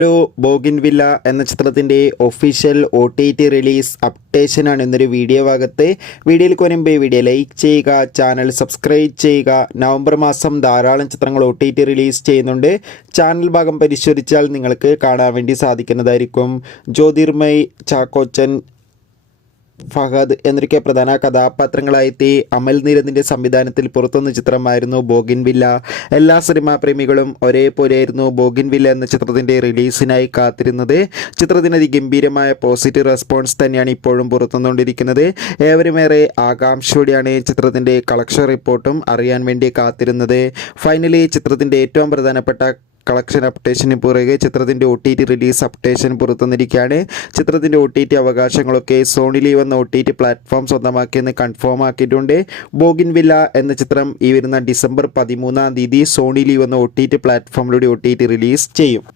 ഒരു ബോഗിൻവില്ല എന്ന ചിത്രത്തിൻ്റെ ഒഫീഷ്യൽ OTT റിലീസ് അപ്ഡേഷനാണ് ഇന്നൊരു വീഡിയോ ഭാഗത്ത്. വീഡിയോയിൽ വരുമ്പോൾ വീഡിയോ ലൈക്ക് ചെയ്യുക, ചാനൽ സബ്സ്ക്രൈബ് ചെയ്യുക. നവംബർ മാസം ധാരാളം ചിത്രങ്ങൾ OTT റിലീസ് ചെയ്യുന്നുണ്ട്. ചാനൽ ഭാഗം പരിശോധിച്ചാൽ നിങ്ങൾക്ക് കാണാൻ വേണ്ടി സാധിക്കുന്നതായിരിക്കും. ജ്യോതിർമയ്, ചാക്കോച്ചൻ, ഫഹദ് എന്നൊക്കെ പ്രധാന കഥാപാത്രങ്ങളായെത്തി അമൽ നീരദിൻ്റെ സംവിധാനത്തിൽ പുറത്തുവന്ന ചിത്രമായിരുന്നു ബോഗിൻവില്ല. എല്ലാ സിനിമാ പ്രേമികളും ഒരേപോലെയായിരുന്നു ബോഗിൻവില്ല എന്ന ചിത്രത്തിൻ്റെ റിലീസിനായി കാത്തിരുന്നത്. ചിത്രത്തിന് അതിഗംഭീരമായ പോസിറ്റീവ് റെസ്പോൺസ് തന്നെയാണ് ഇപ്പോഴും പുറത്തുവന്നുകൊണ്ടിരിക്കുന്നത്. ഏവരുമേറെ ആകാംക്ഷയോടെയാണ് ചിത്രത്തിൻ്റെ കളക്ഷൻ റിപ്പോർട്ടും അറിയാൻ വേണ്ടി കാത്തിരുന്നത്. ഫൈനലി ചിത്രത്തിൻ്റെ ഏറ്റവും പ്രധാനപ്പെട്ട കളക്ഷൻ അപ്ഡേഷന് പുറകെ ചിത്രത്തിൻ്റെ OTT റിലീസ് അപ്ഡേഷൻ പുറത്തുവന്നിരിക്കുകയാണ്. ചിത്രത്തിൻ്റെ OTT അവകാശങ്ങളൊക്കെ സോണി ലീവ് എന്ന OTT പ്ലാറ്റ്ഫോം സ്വന്തമാക്കിയെന്ന് കൺഫേം ആക്കിയിട്ടുണ്ട്. ബോഗിൻവില്ല എന്ന ചിത്രം ഈ വരുന്ന ഡിസംബർ 13 സോണി ലീവ് എന്ന OTT പ്ലാറ്റ്ഫോമിലൂടെ OTT റിലീസ് ചെയ്യും.